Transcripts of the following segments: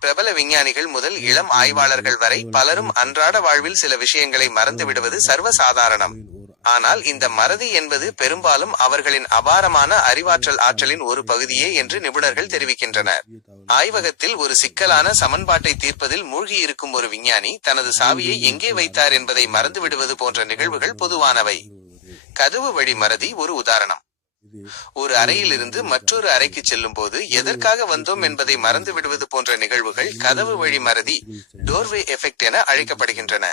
பிரபல விஞ்ஞானிகள் முதல் இளம் ஆய்வாளர்கள் வரை பலரும் அன்றாட வாழ்வில் சில விஷயங்களை மறந்து விடுவது சர்வசாதாரணம். ஆனால் இந்த மறதி என்பது பெரும்பாலும் அவர்களின் அபாரமான அறிவாற்றல் ஆற்றலின் ஒரு பகுதியே என்று நிபுணர்கள் தெரிவிக்கின்றனர். ஆய்வகத்தில் ஒரு சிக்கலான சமன்பாட்டை தீர்ப்பதில் மூழ்கியிருக்கும் ஒரு விஞ்ஞானி தனது சாவியை எங்கே வைத்தார் என்பதை மறந்து விடுவது போன்ற நிகழ்வுகள் பொதுவானவை. கதவு வழி மறதி ஒரு உதாரணம். ஒரு அறையிலிருந்து மற்றொரு அறைக்கு செல்லும் போது எதற்காக வந்தோம் என்பதை மறந்து விடுவது போன்ற நிகழ்வுகள் கதவு வழி மறதி டோர்வே எஃபெக்ட் என அழைக்கப்படுகின்றன.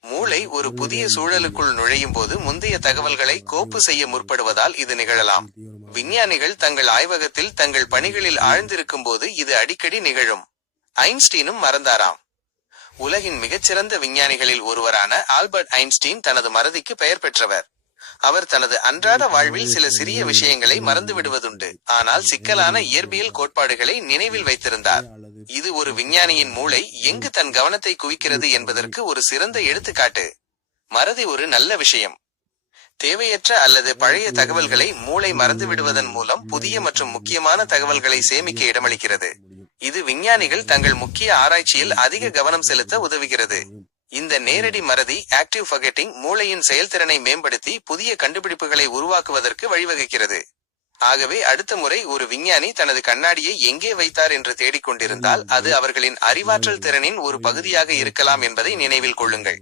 மூளை ஒரு புதிய சூழலுக்குள் நுழையும் போது முந்தைய தகவல்களை கோப்பு செய்ய முற்படுவதால் இது நிகழலாம். விஞ்ஞானிகள் தங்கள் ஆய்வகத்தில் தங்கள் பணிகளில் ஆழ்ந்திருக்கும் போது இது அடிக்கடி நிகழும். ஐன்ஸ்டீனும் மறந்தாராம். உலகின் மிகச்சிறந்த விஞ்ஞானிகளில் ஒருவரான ஆல்பர்ட் ஐன்ஸ்டீன் தனது மறதிக்கு பெயர் பெற்றவர். அவர் தனது அன்றாட வாழ்வில் சில சிறிய விஷயங்களை மறந்து விடுவதுண்டு ஆனால் சிக்கலான இயற்பியல் கோட்பாடுகளை நினைவில் வைத்திருந்தார். இது ஒரு விஞ்ஞானியின் மூளை எங்கு தன் கவனத்தை குவிக்கிறது என்பதற்கு ஒரு சிறந்த எடுத்துக்காட்டு. மறதி ஒரு நல்ல விஷயம். தேவையற்ற அல்லது பழைய தகவல்களை மூளை மறந்து விடுவதன் மூலம் புதிய மற்றும் முக்கியமான தகவல்களை சேமிக்க இடமளிக்கிறது. இது விஞ்ஞானிகள் தங்கள் முக்கிய ஆராய்ச்சியில் அதிக கவனம் செலுத்த உதவுகிறது. இந்த நேரடி மறதி ஆக்டிவ் ஃபகெட்டிங் மூளையின் செயல்திறனை மேம்படுத்தி புதிய கண்டுபிடிப்புகளை உருவாக்குவதற்கு வழிவகுக்கிறது. ஆகவே அடுத்த முறை ஒரு விஞ்ஞானி தனது கண்ணாடியை எங்கே வைத்தார் என்று தேடிக்கொண்டிருந்தால் அது அவர்களின் அறிவாற்றல் திறனின் ஒரு பகுதியாக இருக்கலாம் என்பதை நினைவில் கொள்ளுங்கள்.